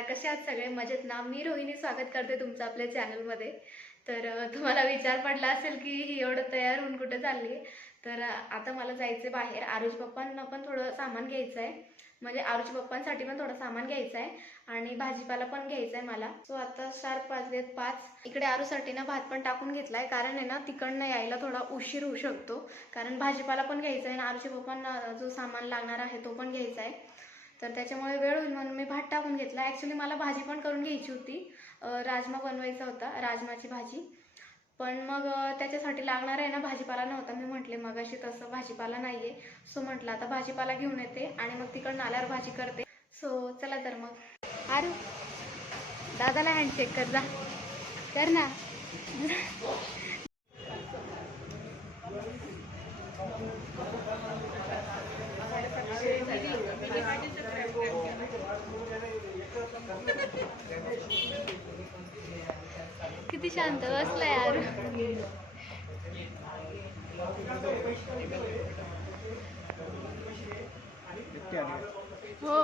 नमस्कार कसे आहात सगळे? मजेत ना? मी रोहिणी स्वागत करते तुमचं आपल्या चॅनलमध्ये तर तुम्हाला विचार पडला असेल की ही एवढं तयार होऊन कुठे चालली तर आता मला जायचं बाहेर. आरुष पप्पांना पण थोडं सामान घ्यायचं आहे म्हणजे आरुष पप्पांसाठी पण थोडं सामान घ्यायचं आहे आणि भाजीपाला पण घ्यायचा आहे मला. सो आता शार्प वाजलेत पाच. इकडे आरूसाठी ना भात पण टाकून घेतलाय. कारण आहे ना तिकडनं यायला थोडा उशीर होऊ शकतो. कारण भाजीपाला पण घ्यायचा आहे आणि आरुषच्या पप्पांना जो सामान लागणार आहे तो पण घ्यायचा आहे तर त्याच्यामुळे वेळ होईल म्हणून मी भात टाकून घेतला. ॲक्च्युली मला भाजी पण करून घ्यायची होती. राजमा बनवायचा होता राजमाची भाजी. पण मग त्याच्यासाठी लागणार आहे ना भाजीपाला नव्हता. मी म्हटले मग अशी तसं भाजीपाला नाही आहे सो म्हटलं आता भाजीपाला घेऊन येते आणि मग तिकडनं आल्यावर भाजी करते. सो चला तर मग. अरे दादाला हँडशेक कर जा. कर ना किती शांत बसला यार. हो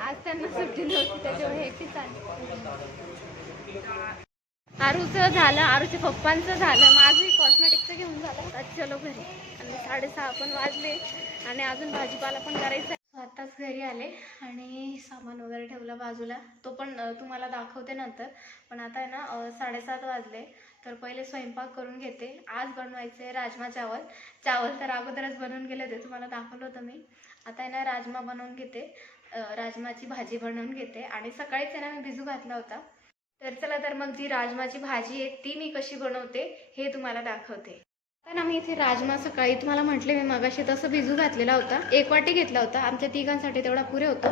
आज त्यांना सुट्टी नव्हती त्याच्यामुळे एकटीच आली आरूचं झालं आरूच्या पप्पांचं झालं. माझंही कॉस्मेटिकचं घेऊन झालं. आता चलो घरी आणि साडेसहा पण वाजले. आणि अजून भाजीपाला पण करायचा आत्ताच घरी आले आणि सामान वगैरे ठेवला बाजूला. तो पण तुम्हाला दाखवते नंतर. पण आता आहे ना साडेसात वाजले. तर पहिले स्वयंपाक करून घेते. आज बनवायचे राजमा चावल. चावल तर अगोदरच बनवून गेले होते तुम्हाला दाखवलं होतं मी. आता आहे ना राजमा बनवून घेते. राजमाची भाजी बनवून घेते. आणि सकाळीच आहे ना मी भिजू घातला होता. तर चला तर मग जी राजमाची भाजी आहे ती मी कशी बनवते हे तुम्हाला दाखवते. आता ना मी इथे राजमा सकाळी तुम्हाला म्हटले मी मगाशी तसं भिजू घातलेला होता. एक वाटी घेतला होता. आमच्या तिघांसाठी तेवढा पुरे होता.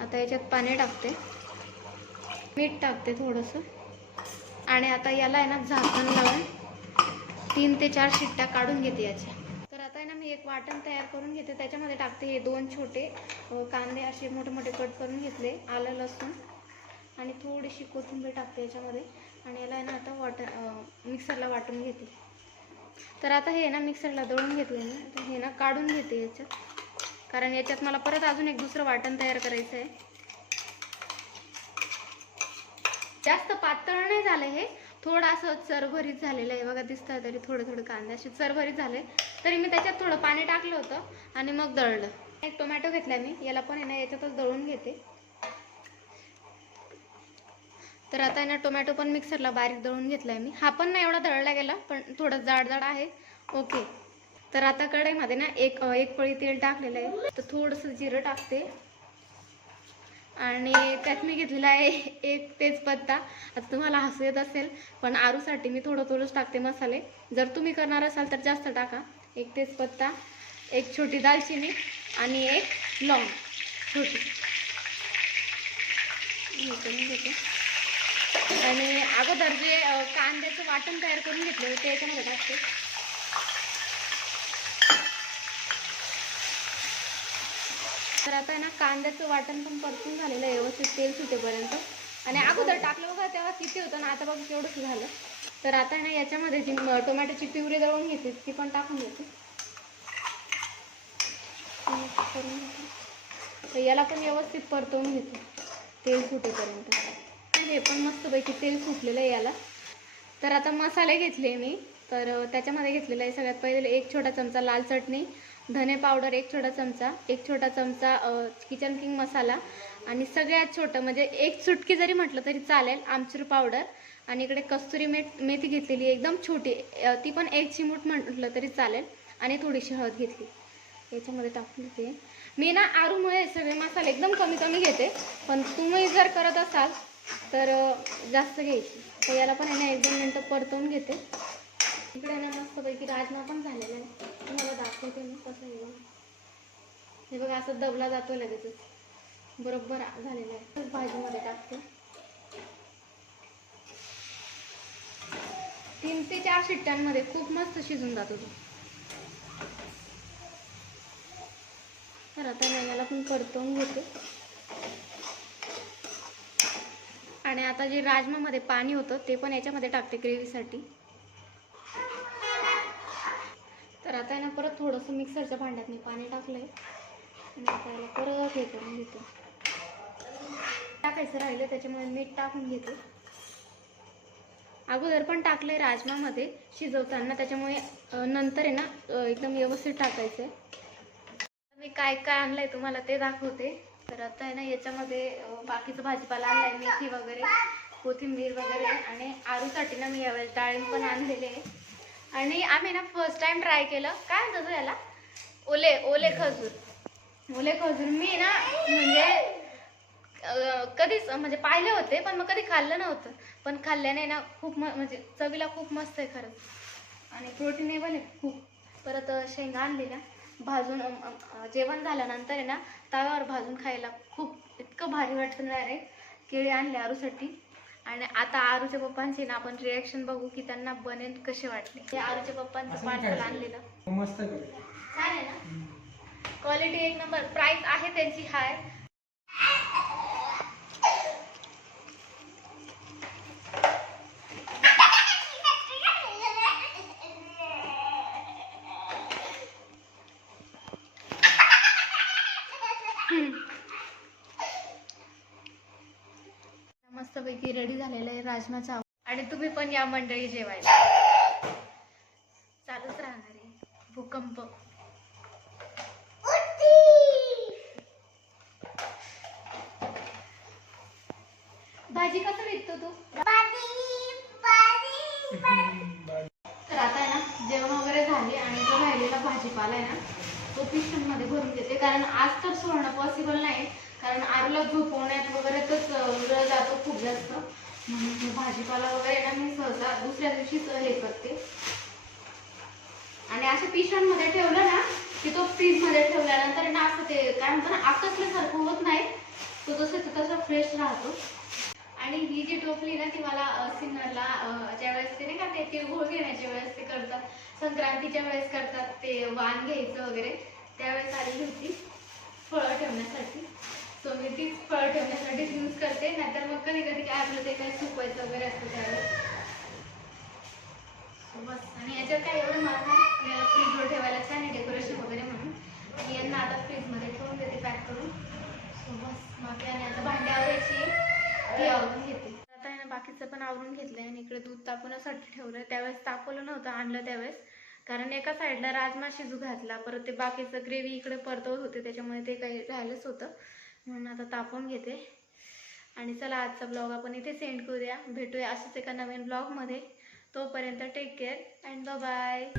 आता याच्यात पाणी टाकते. मीठ टाकते थोडंसं. आणि आता याला आहे ना झाकण लावून तीन ते चार शिट्ट्या काढून घेते याच्या. तर आता आहे ना मी एक वाटण तयार करून घेते. त्याच्यामध्ये टाकते हे दोन छोटे कांदे असे मोठे मोठे कट करून घेतले आलं लसूण आणि थोडीशी कोथिंबीर टाकते याच्यामध्ये. आणि याला आहे ना आता वाट मिक्सरला वाटून घेते. तर आता हे ना मिक्सरला दळून घेतले ना तर हे ना काढून घेते याच्यात. कारण याच्यात मला परत अजून एक दुसरं वाटण तयार करायचं आहे जास्त पातळ नाही झालं हे. थोडं असं चरभरीत झालेलं आहे. बघा दिसतं तरी थोडं थोडं कांदे असे चरभरीत झाले. तरी मी त्याच्यात थोडं पाणी टाकलं होतं आणि मग दळलं. एक टोमॅटो घेतला मी. याला पण आहे ना याच्यातच दळून घेते. तर आता ना टोमॅटो पण मिक्सरला बारीक दळून घेतलाय मी. हा पण नाही एवढा दळला गेला पण थोडं जाड जाड आहे. ओके. तर आता कढईमध्ये ना एक एक पळी तेल टाकलेलं आहे. तर थोडंसं जिरं टाकते. आणि त्यात मी घेतलेला आहे एक तेजपत्ता. आता तुम्हाला हसू येत असेल पण आरूसाठी मी थोडं थोडंच टाकते मसाले. जर तुम्ही करणार असाल तर जास्त टाका. एक तेजपत्ता एक छोटी दालचिनी आणि एक लॉंग छोटी. घेते. आणि अगोदर जे कांद्याचं वाटण तयार करून घेतलं ते याच्यामध्ये टाकते. तर आता आहे ना कांद्याचं वाटण पण परतून झालेलं आहे व्यवस्थित तेल सुटेपर्यंत. आणि अगोदर टाकलं बघा तेव्हा किती होतं ना आता बघा तेवढंच झालं. तर आता आहे ना याच्यामध्ये जी टोमॅटोची पिवरी दळून घेते ती पण टाकून घेते तर याला पण व्यवस्थित परतवून घेते तेल सुटेपर्यंत. हे पण मस्तपैकी तेल सुटलेलं आहे याला. तर आता मसाले घेतले मी. तर त्याच्यामध्ये घेतलेलं आहे सगळ्यात पहिले एक छोटा चमचा लाल चटणी धने पावडर एक छोटा चमचा एक छोटा चमचा किचन किंग मसाला आणि सगळ्यात छोटं म्हणजे एक चुटकी जरी म्हटलं तरी चालेल आमचूर पावडर आणि इकडे कस्तुरी मेथ मेथी घेतलेली आहे, एकदम छोटी ती पण एक चिमूट म्हटलं तरी चालेल आणि थोडीशी हळद घेतली. याच्यामध्ये टाकून घेते मी ना आरूमुळे सगळे मसाले एकदम कमी कमी घेते पण तुम्ही जर करत असाल तर जास्त घ्यायची. तर याला पण आहे ना एक दोन मिनटं परतवून घेते. इकडे ना मस्तपैकी राजमा पण झालेला आहे. तुम्हाला दाखवते मी कसं येईल हे बघा असं दबला जातो लगेचच. बरोबर झालेलं आहे. भाजीमध्ये टाकते. तीन ते चार शिट्ट्यांमध्ये खूप मस्त शिजून जातो तो. तर आता याला पण परतवून घेते. आणि आता जे राजमामध्ये पाणी होतं ते पण याच्यामध्ये टाकते ग्रेव्हीसाठी. तर आता आहे ना परत थोडंसं मिक्सरच्या भांड्यात मी पाणी टाकलंय. आणि आता याला परत हे करून घेतो. टाकायचं राहिलं त्याच्यामुळे मीठ टाकून घेते. अगोदर पण टाकले राजमामध्ये शिजवताना त्याच्यामुळे नंतर आहे ना एकदम व्यवस्थित टाकायचं मी काय काय आणलंय तुम्हाला ते दाखवते. तर आता आहे ना याच्यामध्ये बाकीचं भाजीपाला आणलाय मेथी वगैरे कोथिंबीर वगैरे आणि आरूसाठी ना मी यावेळेस डाळिंब पण आणलेले आहे. आणि आम्ही ना फर्स्ट टाइम ट्राय केलं. काय म्हणतो हो याला? ओले ओले खजूर. ओले खजूर मी ना म्हणजे कधीच म्हणजे पाहिले होते पण मग कधी खाल्लं नव्हतं. पण खाल्ल्याने ना खूप म म्हणजे चवीला खूप मस्त आहे खरंच आणि प्रोटीनेबल आहे खूप. परत शेंगा आणलेल्या. भाजून जेवण झाल्यानंतर आहे ना तव्यावर भाजून खायला खूप इतकं भारी वाटणार आहे केळी आणले आरूसाठी. आणि आता आरूच्या पप्पांचे ना आपण रिॲक्शन बघू की त्यांना बनेल कसे वाटले. हे आरूच्या पप्पांचं पार्सल. आणलेलं. मस्त. छान आहे ना? क्वालिटी एक नंबर. प्राइस आहे त्यांची हाय मस्तपैकी रेडी झालेलं आहे राजमाचा आणि तुम्ही पण या मंडळी जेवायला. चालूच राहणार आहे. भूकंप. भाजी कसं विकतो तू? तर आता आहे ना जेवण वगैरे झाले आणि जो राहिलेला भाजीपाला आहे ना तो पिशवीमध्ये भरून घेते. कारण आज तर सोडणं पॉसिबल नाही. कारण आरूला झोपवण्यात वगैरे तच वेळ जातो खूप जास्त. म्हणून भाजीपाला वगैरे ना मी सहसा दुसऱ्या दिवशीच हे करते. आणि अशा पिशव्यांमध्ये ठेवलं ना की तो फ्रीजमध्ये ठेवल्यानंतर ना असं ते काय म्हणतो ना आकसल्यासारखं होत नाही. तो तसं ते तसा फ्रेश राहतो. आणि ही जी टोपली ना ती मला सिन्नरला ज्या वेळेस ते नाही का ते तिळगुळ घेण्याच्या वेळेस ते करतात. संक्रांतीच्या वेळेस करतात ते वाण घ्यायचं वगैरे. त्यावेळेस आलेली होती फळं ठेवण्यासाठी म्हणजे मी तीच फळं ठेवण्यासाठीच यूज करते नाहीतर मग कधी कधी काय आपलं ते काय सुकवायचं वगैरे असतं त्यावेळेस. बस. आणि याच्यात काय एवढं महाग नाही. याला फ्रीजवर ठेवायला छान आहे डेकोरेशन वगैरे म्हणून. आणि यांना आता फ्रीजमध्ये ठेवून देते पॅक करून. सो बस. बाकी आणि आता भांडी आवरायची ती आवरून घेते. आता आहे ना बाकीचं पण आवरून घेतलंय. आणि इकडे दूध तापवण्यासाठी ठेवलंय. त्यावेळेस तापवलं नव्हतं आणलं त्यावेळेस. कारण एका साईडला राजमा शिजू घातला. परत ते बाकीचं ग्रेव्ही इकडे परतवत होते. त्याच्यामुळे ते काही राहिलंच होतं. म्हणून आता तापून घेते. आणि चला आजचा ब्लॉग आपण इथे सेंड करूया. भेटूया असंच एका नवीन ब्लॉगमध्ये तोपर्यंत टेक केअर अँड बाय